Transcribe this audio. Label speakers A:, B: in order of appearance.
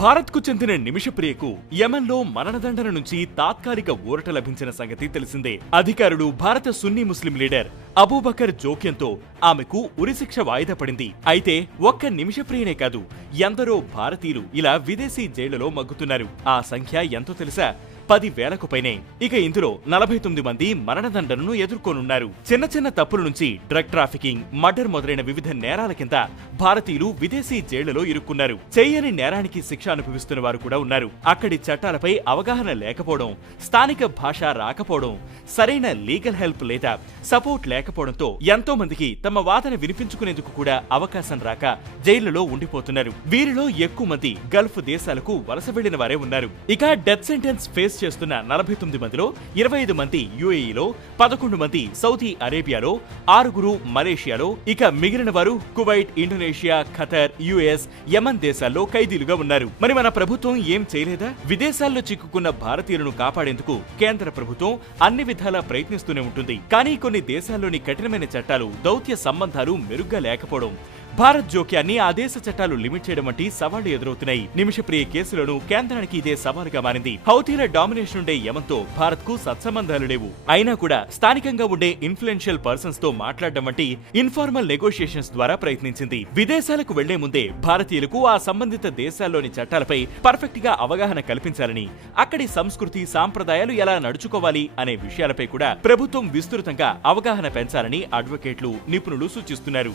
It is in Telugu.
A: భారత్కు చెందిన నిమిషప్రియకు యమన్లో మరణదండన నుంచి తాత్కాలిక ఊరట లభించిన సంగతి తెలిసిందే. అధికారులు భారత సున్నీ ముస్లిం లీడర్ అబూబకర్ జోక్యంతో ఆమెకు ఉరిశిక్ష వాయిదా పడింది. అయితే ఒక్క నిమిషప్రియనే కాదు ఎందరో భారతీయులు ఇలా విదేశీ జైళ్ళలో మగ్గుతున్నారు. ఆ సంఖ్య ఎంతో తెలుసా? పది వేలకు పైనే. ఇక ఇందులో నలభై తొమ్మిది మంది మరణదండనను ఎదుర్కొనున్నారు. చిన్న చిన్న తప్పుల నుంచి డ్రగ్ ట్రాఫికింగ్ మర్డర్ మొదలైన వివిధ నేరాల కింద భారతీయులు విదేశీ జైళ్ళలో ఇరుక్కున్నారు. చేయని నేరానికి శిక్ష అనుభవిస్తున్న వారు కూడా ఉన్నారు. అక్కడి చట్టాలపై అవగాహన లేకపోవడం స్థానిక భాష రాకపోవడం సరైన లీగల్ హెల్ప్ లేదా సపోర్ట్ లేకపోవడంతో ఎంతో మందికి తమ వాదన వినిపించుకునేందుకు కూడా అవకాశం రాక జైళ్ళలో ఉండిపోతున్నారు. వీరిలో ఎక్కువ మంది గల్ఫ్ దేశాలకు వలస వెళ్ళిన వారే ఉన్నారు. ఇక డెత్ సెంటెన్స్ ఫేస్ చేస్తున్న నలభై తొమ్మిది మందిలో ఇరవై ఐదు మంది యుఏఈలో పదకొండు మంది సౌదీ అరేబియాలో ఆరుగురు మలేషియాలో ఇక మిగిలిన వారు Kuwait Indonesia Qatar US Yemen దేశాల్లో ఖైదీలుగా ఉన్నారు. మరి మన ప్రభుత్వం ఏం చేయలేదా? విదేశాల్లో చిక్కుకున్న భారతీయులను కాపాడేందుకు కేంద్ర ప్రభుత్వం అన్ని విధాలా ప్రయత్నిస్తూనే ఉంటుంది. కానీ కొన్ని దేశాల్లోని కఠినమైన చట్టాలు దౌత్య సంబంధాలు మెరుగ్గా లేకపోవడం భారత్ జోక్యాన్ని ఆదేశ చట్టాలు లిమిట్ చేయడం వంటి సవాళ్ళు ఎదురవుతున్నాయి. నిమిషప్రియ కేసులను కేంద్రానికి ఇదే సవాలుగా మారింది. హౌతీల డామినేషన్ ఉండే యమంతో భారత్కు సత్సంబంధాలు లేవు. అయినా కూడా స్థానికంగా ఉండే ఇన్ఫ్లుయెన్షియల్ పర్సన్స్తో మాట్లాడడం వంటి ఇన్ఫార్మల్ నెగోషియేషన్స్ ద్వారా ప్రయత్నించింది. విదేశాలకు వెళ్ళే ముందే భారతీయులకు ఆ సంబంధిత దేశాల్లోని చట్టాలపై పర్ఫెక్ట్గా అవగాహన కల్పించాలని అక్కడి సంస్కృతి సాంప్రదాయాలు ఎలా నడుచుకోవాలి అనే విషయాలపై కూడా ప్రభుత్వం విస్తృతంగా అవగాహన పెంచాలని అడ్వకేట్లు నిపుణులు సూచిస్తున్నారు.